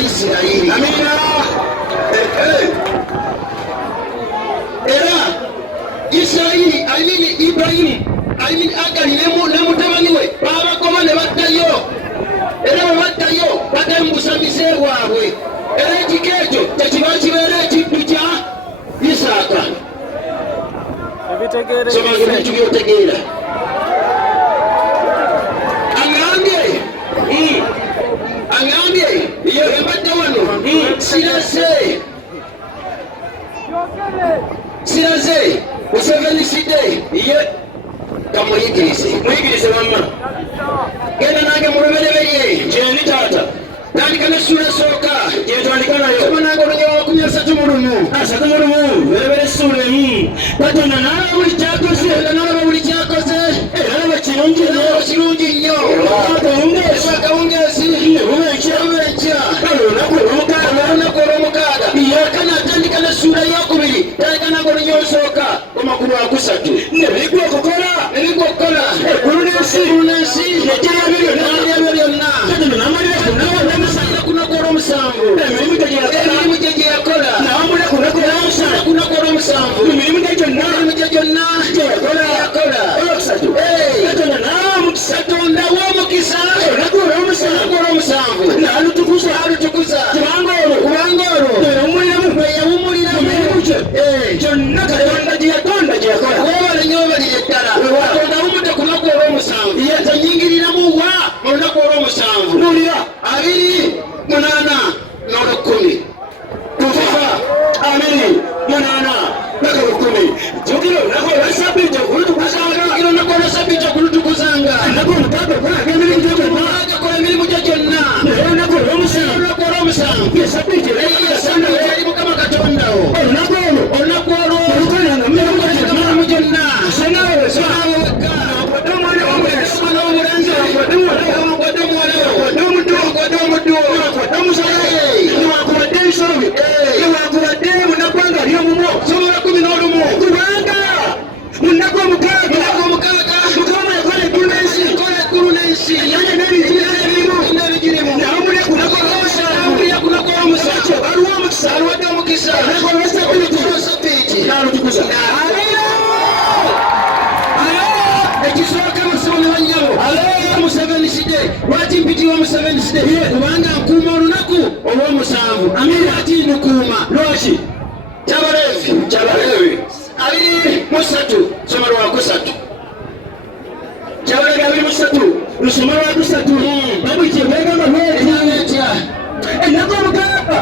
Isirayiri. Amina. Era Isirayiri alini Ibrahim alini Agari nemutabani we babakoma ne baddayo. Era baddayo badembusamize waabwe. Era ekikejo tekibakibeera ekintu kya Isaaka. Ebitegeera. Angambye iyo embadde wano siraze useveniside iye kamuyigirize wamma genda nange mulubereberye gyeni taata tandika nessuula esooka gyetwandika nayo soma nange olugero 33 berebera essuula emu katonda nalaba buli kyakoze era kirungi nnyo akawungeezi nebuba enkya olunaku olw'omukaaga yakana atandika nessuula eyokubiri tandika nange olugero osooka omakulu akusatu nebigwa okukola eggulu n'ensi ekiryabyo byonna katonda namalira kunaku olw'omusanvu emirimu gye yakola nawamula kunaku olw'omusanvu emirimu gye gyonna yakola olwokusatu katonda namukisa katonda w'omukisa olunaku olw'omusanvu nalutukuza kubanga olwo yawumuliramu emirimu gye gyonna katonda gye yakola webale nnyo obalire ddala katonda awumudde ku lunaku olw'omusanvu yatanyingiriramu wa mu lunaku olw'omusanvu nulira 28 n'olukumi kuva 28 jukira olunaku olw'esabbiiti okulutukuzanga agakola emirimu gye gyonna olunaku olw'omusanvu esabbiiti eri mukama katonda wo olunaku olwo emirimu gyonna lwaki mpitibwa museveniside kubanga nkuuma olunaku olw'omusanvu lwaki ndukuuma lwaki Kyabaleevi 23 soma lwakusatu Kyabaleevi 23 lusoma lwakusatu babikye begamba lwetya ennaku omukaaga